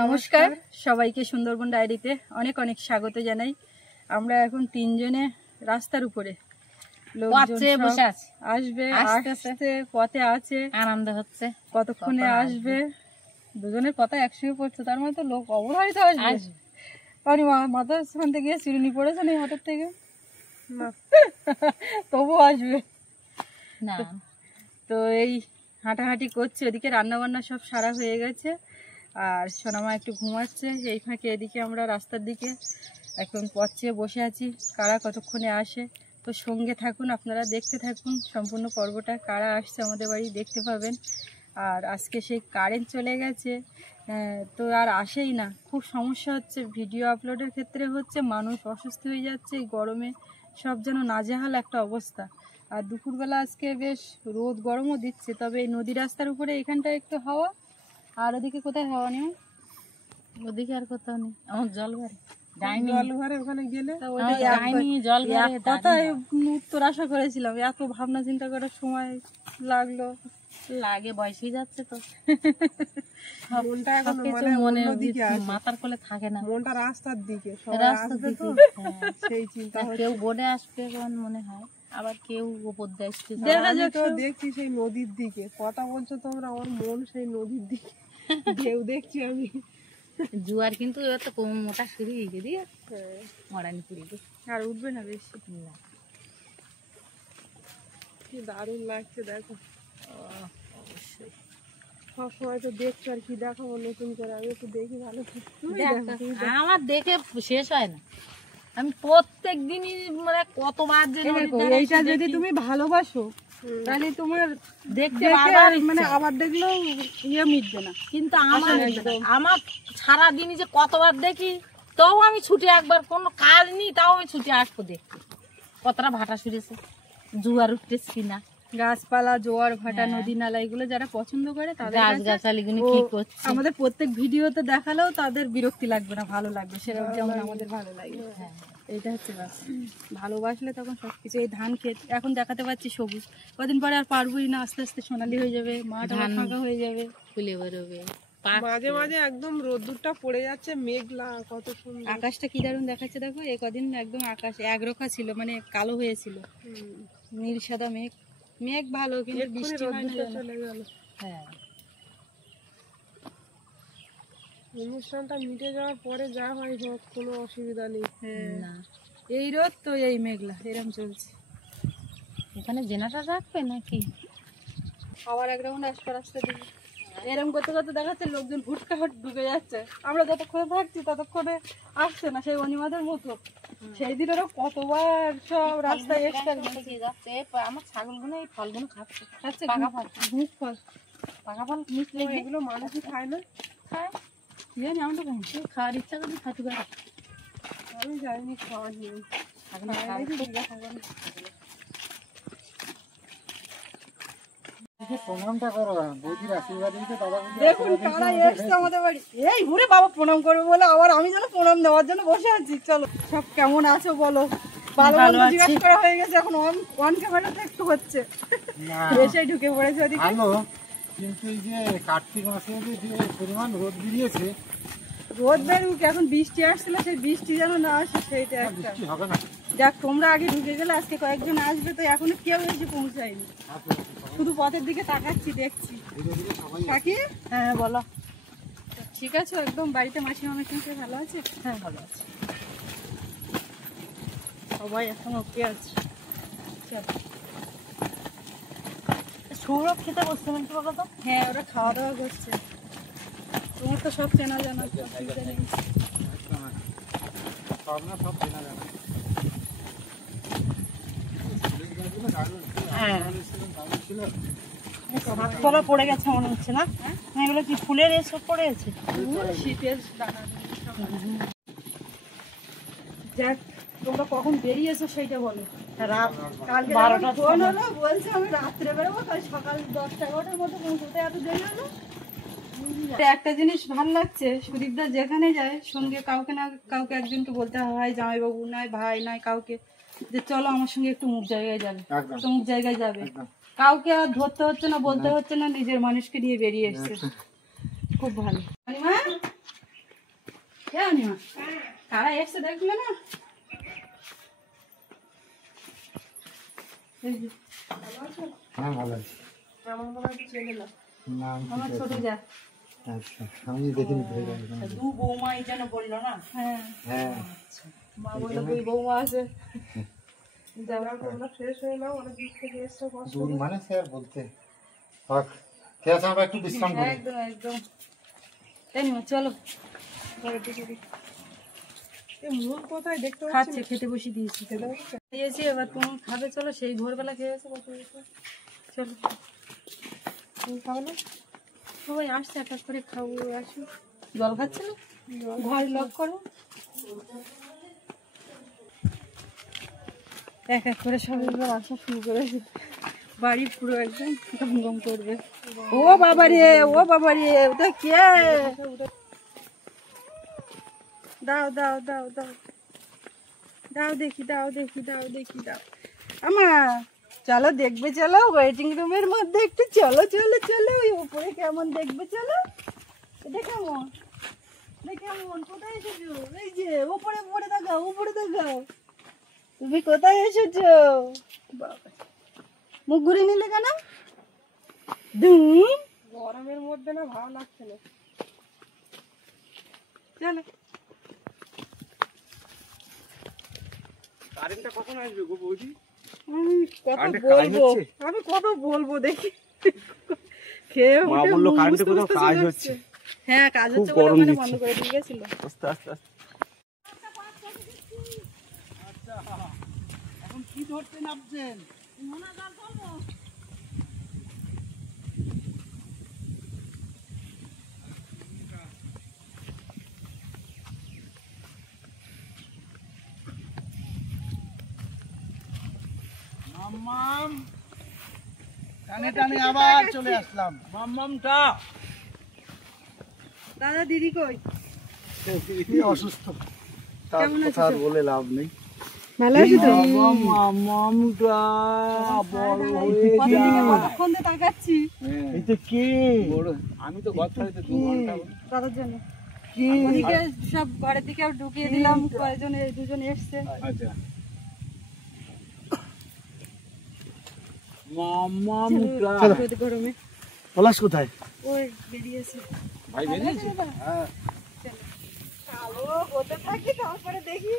নমস্কার সবাইকে সুন্দরবন ডায়েরিতে অনেক অনেক স্বাগত জানাই। আমরা এখন তিনজনে রাস্তার উপরে, আসবে আসতে পথে আছে, আনন্দ হচ্ছে, কতক্ষণে আসবে দুজনের কথা একসঙ্গে পড়ছে, তার মানে তো লোক অবধারিত আসবে। মাথার স্থান থেকে চিরুনি পড়েছে না হাতের থেকে, তবু আসবে না। তো এই হাঁটাহাঁটি করছে, ওদিকে রান্না বান্না সব সারা হয়ে গেছে আর সোনামা একটু ঘুমাচ্ছে। এই ফাঁকে এদিকে আমরা রাস্তার দিকে এখন পথ চেয়ে বসে আছি, কারা কতক্ষণে আসে। তো সঙ্গে থাকুন, আপনারা দেখতে থাকুন সম্পূর্ণ পর্বটা, কারা আসছে আমাদের বাড়ি দেখতে পাবেন। আর আজকে সেই কারেন্ট চলে গেছে, তো আর আসেই না, খুব সমস্যা হচ্ছে ভিডিও আপলোডের ক্ষেত্রে, হচ্ছে মানুষ অসুস্থ হয়ে যাচ্ছে এই গরমে, সব যেন নাজেহাল একটা অবস্থা। আর দুপুরবেলা আজকে বেশ রোদ গরমও দিচ্ছে, তবে এই নদী রাস্তার উপরে এখানটায় একটু হাওয়া। আর ওদিকে কোথায় হাওয়া নেই? ওদিকে আর কোথাও নেই, আমার জলঘরে ওখানে গেলে উত্তর আশা করেছিলাম, এত ভাবনা চিন্তা করার সময় লাগলো, লাগে বয়সই যাচ্ছে তো মাথার কোলে থাকে না, মনটা রাস্তার দিকে, সেই চিন্তা। কেউ বোর্ডে আসবে মনে হয়, আবার কেউ উপর দেখছি সেই নদীর দিকে। কথা বলছো তোমরা, আমার মন সেই নদীর দিকে, ঢেউ দেখছি আমি। জুয়ার কিন্তু মোটা সিঁড়ি দিয়ে মরানি পুরি আর উঠবে না বেশি, কি দারুণ লাগছে দেখো। অবশ্যই সবসময় তো দেখছো, আর কি দেখাবো নতুন করে, আমি একটু দেখি ভালো। আমার দেখে শেষ হয় না, আমি প্রত্যেক দিনই মানে কতবার যে এইটা যদি তুমি ভালোবাসো তাহলে তোমার দেখতে মানে আবার দেখলেও মিটবে না। কিন্তু আমার সারাদিনই যে কতবার দেখি, তাও আমি ছুটে একবার, কোনো কাজ নেই তাও আমি ছুটে আসবো দেখতে কতটা ভাটা সুরেছে, জোয়ার উঠতেছে কিনা। গাছপালা, জোয়ার ভাটা, নদী নালা, এগুলো যারা পছন্দ করে তাদের গাছগাছালিগুলো কি করছে, আমাদের প্রত্যেক ভিডিওতে দেখালেও তাদের বিরক্তি লাগবে না, ভালো লাগবে, সেরকম যেমন আমাদের ভালো লাগে। এইটা হচ্ছে ব্যাপার, ভালোবাসলে তখন সবকিছু। এই ধান ক্ষেত এখন দেখাতে পাচ্ছি সবুজ, কদিন পরে আর পারবোই না, আস্তে আস্তে সোনালি হয়ে যাবে, মাঠ ফাঁকা হয়ে যাবে, ফুলে বেরোবে। মাঝে মাঝে একদম রোদ্দুরটা পড়ে যাচ্ছে, মেঘলা, কত সুন্দর আকাশটা কি দারুণ দেখাচ্ছে দেখো। এই কদিন একদম আকাশ একরোখা ছিল, মানে কালো হয়েছিল, নীল সাদা মেঘ। মেঘ ভালো, কিন্তু বৃষ্টি হয় না, চলে গেল। হ্যাঁ, অনুষ্ঠানটা মিটে যাওয়ার পরে যা হয় হোক, কোনো অসুবিধা নেই। না এই রোদ তো এই মেঘলা এরকম চলছে। এখানে জেনারেটর রাখবে নাকি? আবার এক রাউন্ড আসবে রাস্তা দিকে, এরকম করতে করতে দেখাচ্ছে লোকজন হুটকা হুট ঢুকে যাচ্ছে। আমরা যতক্ষণে থাকছি ততক্ষণে আসছে না, সেই অনিমাদের মতো। সেই দিন ওরা কতবার সব রাস্তায় যাচ্ছে, আমার ছাগলগুলো এই ফলগুলো খাচ্ছে, পাকা ফল, মুখ ফল, পাকা ফল এগুলো মানুষই খায় না, খায় জানি আমরা তো খাওয়ার ইচ্ছা করি খাতে পারে। আমি জানি খাওয়ার নেই, প্রণাম করবে বলে আবার আমি যেন প্রণাম দেওয়ার জন্য বসে আছি। চলো, সব কেমন আছো বলো? ভালো জিজ্ঞাসা করা হয়ে গেছে, এখন অন ক্যামেরাতে একটু হচ্ছে, এসে ঢুকে পড়েছে ওদিকে। কিন্তু এই যে কার্তিক মাসে যে পরিমাণ রোদ বেরিয়েছে, রোদ বেরুক, এখন বৃষ্টি আসছিল, সেই বৃষ্টি যেন না আসে, সেইটা একটা হবে না। দেখ, তোমরা আগে ঢুকে গেলে, আজকে কয়েকজন আসবে, তো এখনো কেউ এসে পৌঁছায়নি, শুধু পথের দিকে তাকাচ্ছি, দেখছি। কাকি, হ্যাঁ বলো। ঠিক আছে, একদম বাড়িতে মাসি মামের সঙ্গে ভালো আছে? হ্যাঁ ভালো আছে, সবাই এখন ওকে আছে। সৌরভ খেতে বসছে মানে কি বলো তো? হ্যাঁ, ওরা খাওয়া দাওয়া করছে, তোমার তো সব চেনা জানা, পড়ে গেছে মনে হচ্ছে না? এগুলো কি ফুলের এসব পড়ে আছে? শীতের দানা। যাক, তোমরা কখন বেরিয়েছো সেইটা বলো। কালকে 12টা ফোন হলো, বলছে আমি রাত্রে বেরোবো, কাল সকাল 10-11টার মধ্যে পৌঁছতে, এত দেরি হলো। একটা জিনিস ভালো লাগছে, সুদীপদা যেখানে যায় সঙ্গে কাউকে না কাউকে একজনকে বলতে হয়, জামাইবাবু নয়, ভাই নয়, কাউকে, যে চলো আমার সঙ্গে একটু মুখ জায়গায় যাবে, মুখ জায়গায় যাবে। কাউকে আর ধরতে হচ্ছে না, বলতে হচ্ছে না, নিজের মানুষকে নিয়ে বেরিয়ে এসছে, খুব ভালো। অনিমা কারা এসছে দেখলে না? হ্যাঁ ভালো আছি। না আমি আমার ঠিক ছোট আছি। যা আচ্ছা আমি দেখিনি ভেবে গেলাম। দু বৌমাই যেন বললো না। হ্যাঁ হ্যাঁ মা বললো দুই বৌমা আছে। দূর মানে সে আর বলতে থাক। ঠিক আছে আমরা একটু বিশ্রাম করি। একদম একদম তাই না, চলো ঘরের দিকে দিই। খাচ্ছে, খেতে বসিয়ে দিয়েছি। দিয়েছি এবার তুমি খাবে, চলো সেই ভোরবেলা খেয়েছে কত হয়েছে। চলো সবাই আসছে এক এক করে খাবো, আসো। জল খাচ্ছে না, ঘর লক করো। এক এক করে সবাই এবার আসা শুরু করেছে, বাড়ি পুরো একদম গম গম করবে। ও বাবা রে, ও বাবা রে, ওটা কে? দাও দাও দাও দাও দাও দেখি, দাও দেখি, দাও দেখি, দাও। আমা চলো দেখবে, চলো ওয়েটিং রুমের মধ্যে একটু চলো চলো চলো, ওই উপরে কেমন দেখবে, চলো। এটা কেমন, এটা কেমন, কোথায় এসেছো? এই যে উপরে, উপরে দেখাও, উপরে দেখাও। তুমি কোথায় এসেছো? বাবা মুখ ঘুরে নিলে কেন? গরমের মধ্যে না ভালো লাগছে না। চলো কারেন্টটা কখন আসবে গো বৌদি? আমি কত বলবো দেখি। খেয়ে মা উঠে বললো মুখ কারেন্টে বুঝতে কোথাও বুঝতে কাজ চলে হচ্ছে। আসছে। হ্যাঁ কাজ খুব হচ্ছে বলে গরম ওখানে দিচ্ছে। বন্ধ করে দিয়ে গেছিল। আস্তে আস্তে আস্তে। এখন কি ধরতে নামছেন? মাম্মাম টানে টানে আবার চলে আসলাম। মাম্মামটা দাদা দিদি কই? কি অসুস্থ, তার কেমন কথা আর বলে লাভ নেই। ভালো আছি তো? মাম্মামটা বড় হয়ে কতক্ষণ ধরে তাকাচ্ছি এইটা কে? আমি তো গতকালতে 2 ঘন্টা দাদার জন্য। কি? ওদিকে সব ঘরের দিকে ঢুকিয়ে দিলাম, কয়েকজন দুজন এসছে। আচ্ছা মাম্মামটা রোদ গরমে পলাশ কোথায়? ওই বেরিয়েছে। ভাই বেরিয়েছে? হ্যাঁ কালো হতে থাকি, তারপরে দেখি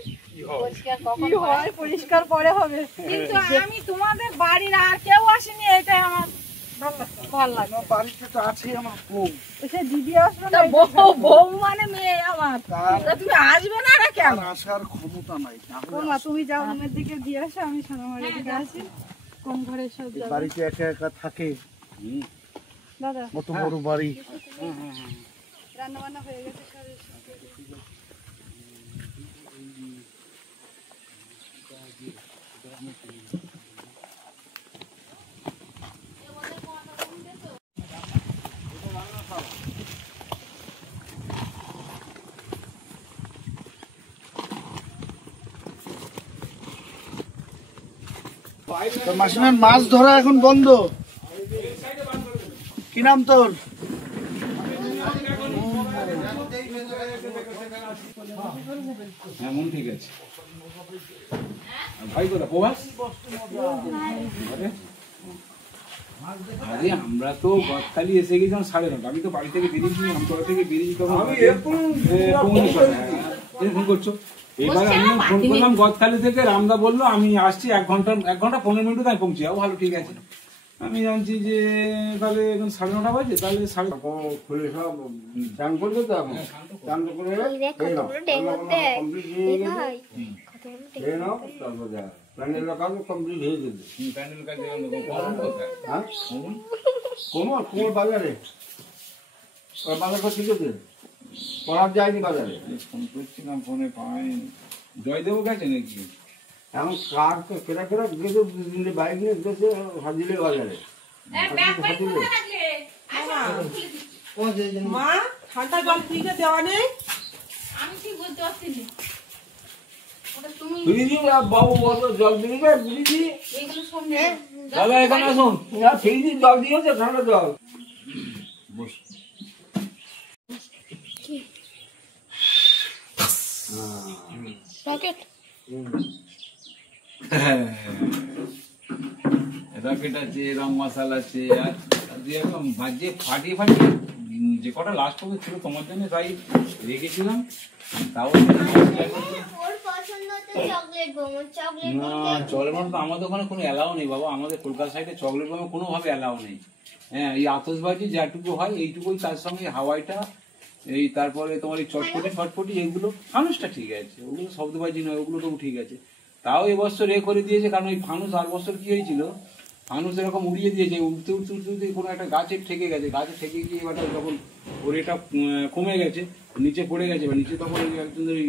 পরিষ্কার কখন কি হয়, পরিষ্কার পরে হবে। কিন্তু আমি তোমাদের বাড়ির আর কেউ আসেনি, এটাই আমার ভালো লাগে। বাড়িতে তো আছে আমার বউ। সে দিদি আসবে তা না, বউ মানে মেয়ে আমার, তা তুমি আসবে না না কেন? তার আসার ক্ষমতা নাই। ও মা তুমি যাও রুমের দিকে দিয়ে আসো, আমি সোনামারির দিকে আসি। কম ঘরে সব এই যাবে। বাড়িতে একা একা থাকে, দাদা কত বড় বাড়ি। রান্না বান্না হয়ে গেছে সব এসে। তো মাসিমার মাছ ধরা এখন বন্ধ। কি নাম তোর? এমন ঠিক আছে। ভাই কোথা প্রভাস? আরে আমরা তো গতকালই এসে গেছিলাম 9:30। আমি তো বাড়ি থেকে বেরিয়েছি, আমতলা থেকে বেরিয়েছি তখন ফোন করছো। এবার আমি ফোন করলাম গতকালি থেকে, রামদা বললো আমি আসছি 1 ঘন্টা 15 মিনিট আমি পৌঁছে যাবো। ভালো ঠিক আছে, আমি জানছি যে তাহলে এখন 9:30 বাজে, তাহলে 9:30 খুলে সব চান করবে তো এখন চান করে প্যান্ডেল কাজ কমপ্লিট হয়ে গেছে। প্যান্ডেল কাজ কোমর কোমর বাজারে বাজার করে ঠিক আছে, পড়ার যায়নি বাজারে। ফোন করছিলাম, ফোনে পাইনি। জয়দেব গেছে নাকি? এখন কার কেটা কেটা গেছে, বাইক নিয়ে গেছে হাজিলে বাজারে। মা ঠান্ডা জল ফ্রিজে দেওয়া নেই? আমি ঠিক বলতে পারছি না। ওটা তুমি দিদি বাবু বলতো জল দিবি, দিদি এইগুলো শুনবে। দাদা এখানে আসুন, ফ্রিজে জল দিয়েছে, ঠান্ডা জল। রকেট রকেট আছে, রাম মশালা আছে, আর দিয়ে একদম ভাজিয়ে ফাটিয়ে ফাটিয়ে যে কটা লাস্ট পর্যন্ত ছিল তোমার জন্য তাই রেখেছিলাম। তাও না, চকলেট বোম তো আমাদের ওখানে কোনো অ্যালাউ নেই বাবা। আমাদের কলকাতা সাইডে চকলেট বোমে কোনোভাবে অ্যালাউ নেই। হ্যাঁ, এই আতশবাজি যেটুকু হয় এইটুকুই, তার সঙ্গে হাওয়াইটা, এই তারপরে তোমার এই চটপটি ফটপটি এগুলো, ফানুসটা ঠিক আছে, ওগুলো শব্দবাজি নয়, ওগুলো তো ঠিক আছে। তাও এবছর করে দিয়েছে, কারণ ওই ফানুস আর বছর কি হয়েছিল, ফানুস এরকম উড়িয়ে দিয়েছে, উঠতে উঠতে উঠতে উঠতে কোনো একটা গাছে ঠেকে গেছে, গাছে ঠেকে গিয়ে এবার যখন ওর এটা কমে গেছে, নিচে পড়ে গেছে, বা নিচে তখন একজন ওই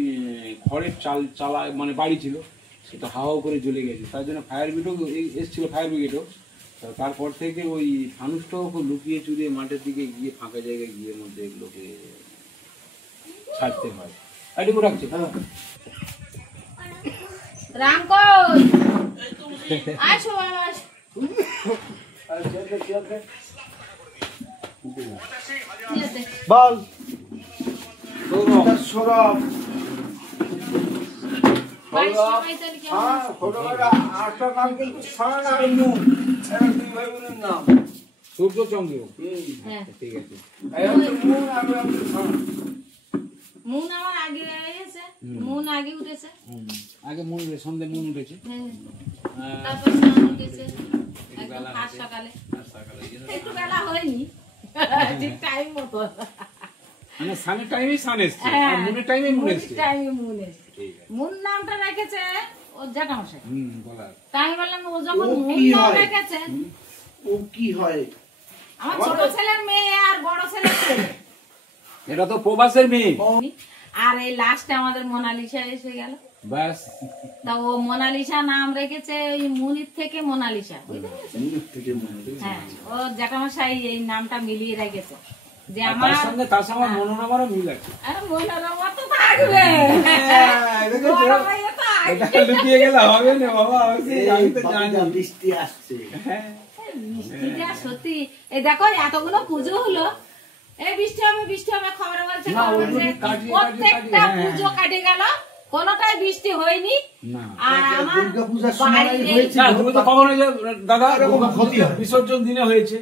খড়ের চালা মানে বাড়ি ছিল, সেটা হাওয়া করে জ্বলে গেছে। তার জন্য ফায়ার ব্রিগেডও এসেছিল, ফায়ার ব্রিগেডও। তারপর থেকে ওই ফানুসটাও লুকিয়ে চুরিয়ে মাঠের দিকে গিয়ে ফাঁকা জায়গায় গিয়ে মধ্যে এগুলোকে ছাড়তে হয়। এটুকু রাখছি। রাম কই আসো বল সৌরভ, সূর্যচন্দ্র, ঠিক আছে। মুন আমার আগে এসে, মুন আগে উঠেছে, আগে মুন উঠে, সন্ধ্যে মুন উঠেছে, তারপর সান উঠেছে একদম ফাঁস সকালে। একটু বেলা হয়নি, ঠিক টাইম মতো, মানে সানের টাইমে সান এসছে, আর মুনের টাইমে মুন এসছে। টাইমে মুন এসছে। মুন নামটা রেখেছে ও জ্যাঠামশাই। বলার তাই বললাম ও যখন মুন নাম রেখেছে, ও কি হয়? আমার ছোট ছেলের মেয়ে আর বড় ছেলের ছেলে, এটা তো প্রবাসের মেয়ে। আর এই লাস্টে আমাদের মোনালিসা এসে গেল, ব্যাস। তা ও মোনালিসা নাম রেখেছে ওই মুনির থেকে মোনালিসা। হ্যাঁ, ও জ্যাঠামশাই এই নামটা মিলিয়ে রেখেছে যে আমার তার সঙ্গে মনোরমারও মিল আছে। মনোরমা তো থাকবে, বড় ভাইও তো এটা লুকিয়ে গেলে হবে না বাবা, আমি তো জানি বৃষ্টি আসছে। মিষ্টিটা সত্যি। এই দেখো এতগুলো পুজো হলো, এই বৃষ্টি হবে বৃষ্টি হবে খবরে বলছে, প্রত্যেকটা পুজো কাটে গেল, কোনটাই বৃষ্টি হয়নি। আর আমার দাদা বিসর্জন দিনে হয়েছে,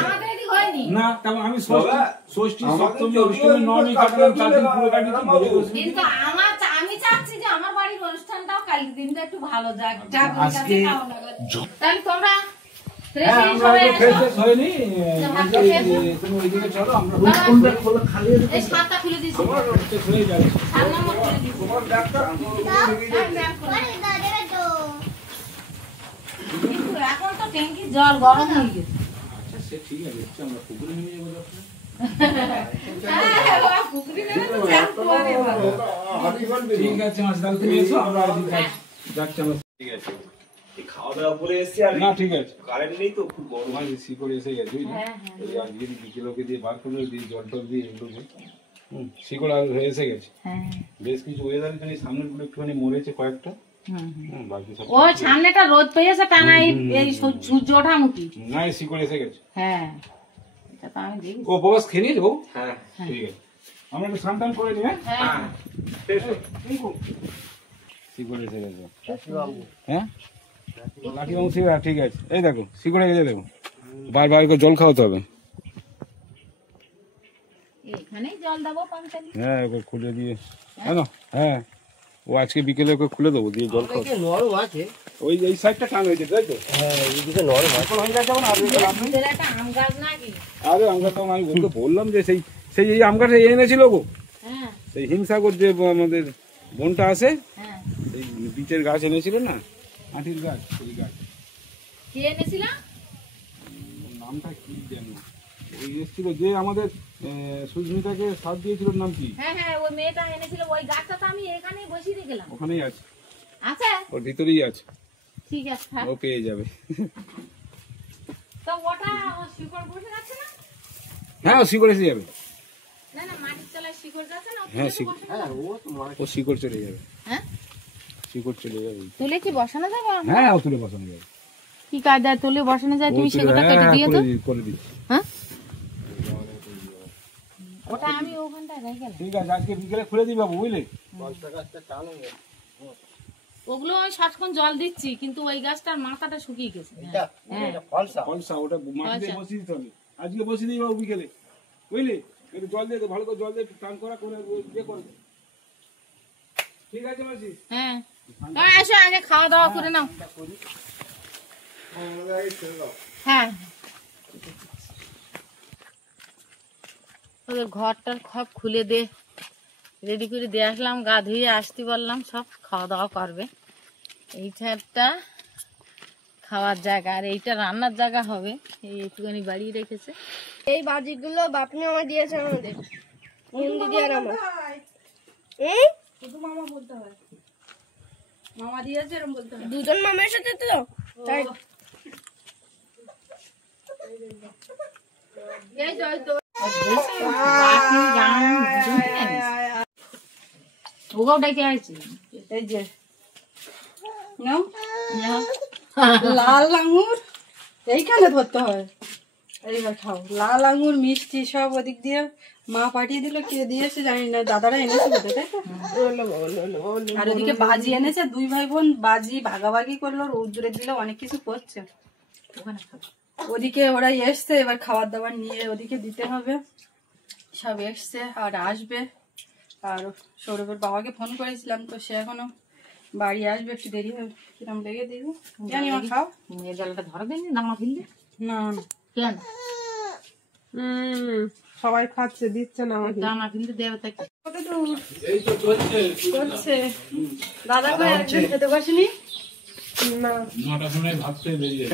আমাদেরই হয়নি না তেমন আমি ষষ্ঠী সপ্তমী অষ্টমী নবমী কাটলাম, 4 দিন পুরো কাটিয়েছি। কিন্তু আমি চাচ্ছি যে আমার বাড়ির অনুষ্ঠানটাও কালকে দিনটা একটু ভালো যাক, তাহলে তোমরা হয়নি, তুমি ওইদিকে চলো, আমরা এই সাতটা খুলে দিচ্ছি, হয়ে যাবে। 4 নম্বর খুলে দিচ্ছি। কিন্তু এখন তো ট্যাঙ্কির জল গরম হয়ে গেছে। আচ্ছা সে ঠিক আছে, আমরা পুকুরে নেমে যাবো। ঠিক আছে, তুমি এসো, আমরা যাচ্ছি। আমরা ঠিক আছে, খাওয়া দাওয়া করে এসছি, আর না ঠিক আছে, কারেন্ট নেই তো, খুব গরম। শিকড় এসে গেছে, আজকে বিকেলকে দিয়ে বার করলে দিয়ে জল টল দিয়ে এগুলোকে শিকড় আর হয়ে এসে গেছে। বেশ কিছু ওয়েদার এখানে সামনের গুলো একটুখানি মরেছে কয়েকটা, বাকি সব ও সামনেটা রোদ পেয়েছে, তা না এই সূর্য ওঠা মুটি, না শিকড় এসে গেছে। হ্যাঁ এটা তো আমি দেখি। ও প্রবাস খেয়ে নিয়ে যাবো। হ্যাঁ ঠিক আছে, আমরা একটু স্নান টান করে নিই। হ্যাঁ শিকড় এসে গেছে। হ্যাঁ লাঠি বাবু ঠিক আছে, এই দেখো শিকড়ে গেছে, দেখো বারবার করে জল খাওয়াতে হবে। এখানেই জল দেবো পাঁচালি। হ্যাঁ ওকে খুলে দিয়ে, হ্যাঁ ও আজকে বিকেলে ওকে খুলে দেবো, দিয়ে জল খাওয়া। নরম আছে, ওই এই সাইডটা টান হয়েছে, তাই তো? হ্যাঁ এইদিকে নরম আছে। এদের একটা আম গাছ নাকি? আরে আম গাছ আমি ওকে বললাম যে সেই সেই এই আম গাছটা এনেছিল গো, হ্যাঁ সেই হিমসাগর যে আমাদের বোনটা আছে, হ্যাঁ। এই বিচের গাছ এনেছিল না, আঁটির গাছ, সেই গাছ। কে এনেছিল? নামটা কি জানো, ওই এসেছিল যে আমাদের সুস্মিতাকে সাথ দিয়েছিল, নাম কি? হ্যাঁ হ্যাঁ, ওই মেয়েটা এনেছিল, ওই গাছটা তো আমি এখানেই বসিয়ে রেখেলাম। ওখানেই আছে, আছে, ওর ভিতরেই আছে, ঠিক আছে। ও পেয়ে যাবে। তো ওটা শিকড় বসে যাচ্ছে না? হ্যাঁ ও শিকড় এসে যাবে। না না, মাটির তলায় শিকড় যাচ্ছে না? হ্যাঁ শিকড়, ও শিকড় চলে যাবে। হ্যাঁ শিকড় চলে যাবে। তুলে কি বসানো যাবে? হ্যাঁ ও তুলে বসানো যাবে। কি কায়দায় তুলে বসানো যায়? তুমি শিকড়টা কেটে দিয়ে দাও। করে দিই। হ্যাঁ ওটা আমি ওখানটায় রেখে গেলাম। ঠিক আছে, আজকে বিকেলে খুলে দিই বাবু, বুঝলি? ওগুলো আমি সাতক্ষণ জল দিচ্ছি, কিন্তু ওই গাছটার মাথাটা শুকিয়ে গেছে। হ্যাঁ ফলসা, ওটা মাটিতে বসিয়ে দিতে হবে। আজকে বসিয়ে দিই বাবু বিকেলে, বুঝলি? একটু জল দিয়ে দে, ভালো করে জল দিয়ে টান করা করে ইয়ে করে দে। ঠিক আছে মাসি? হ্যাঁ, এসো আগে খাওয়া দাওয়া করে নাও। হ্যাঁ, ওদের ঘরটার সব খুলে দে, রেডি করে দিয়ে আসলাম, গা ধুয়ে আসতে বললাম, সব খাওয়া দাওয়া করবে। এইটা একটা খাওয়ার জায়গা, আর এইটা রান্নার জায়গা হবে। এই একটুখানি বাড়িয়ে রেখেছে। এই বাজিগুলো বাপনি মামা দিয়েছে আমাদের, দিদি আর আমার। শুধু মামা বলতে হয়, মামা দিয়েছে এরকম বলতে হয়। দুজন মামার সাথে তো তাই। ওগাও ডেকে আইছি। এই যে নাও, লাল আঙুর এইখানে ধরতে হয়। এইবার খাও, লাল আঙুর মিষ্টি সব ওদিক দিয়ে মা পাঠিয়ে দিল, কে দিয়েছে জানি না, দাদারা এনেছে বোধহয়, তাই তো? আর ওদিকে বাজি এনেছে, দুই ভাই বোন বাজি ভাগাভাগি করলো, রৌদ্রে দিল, অনেক কিছু করছে। ওখানে খাবো। ওদিকে ওরা এসছে, এবার খাবার দাবার নিয়ে ওদিকে দিতে হবে। সব এসছে আর আসবে। আর সৌরভের বাবাকে ফোন করেছিলাম, তো সে এখনো বাড়ি আসবে, একটু দেরি হবে। কিরম লেগে দিব জানি, মা খাও। এই জলটা ধরা দেয়নি, দামা ফেললে না না, কেন? সবাই খাচ্ছে, দিচ্ছে না আমাকে। দামা ফেলতে দেবে তাই। করছে দাদা করে একজন খেতে বসেনি। না, 9টার সময় ভাত খেয়ে বেরিয়ে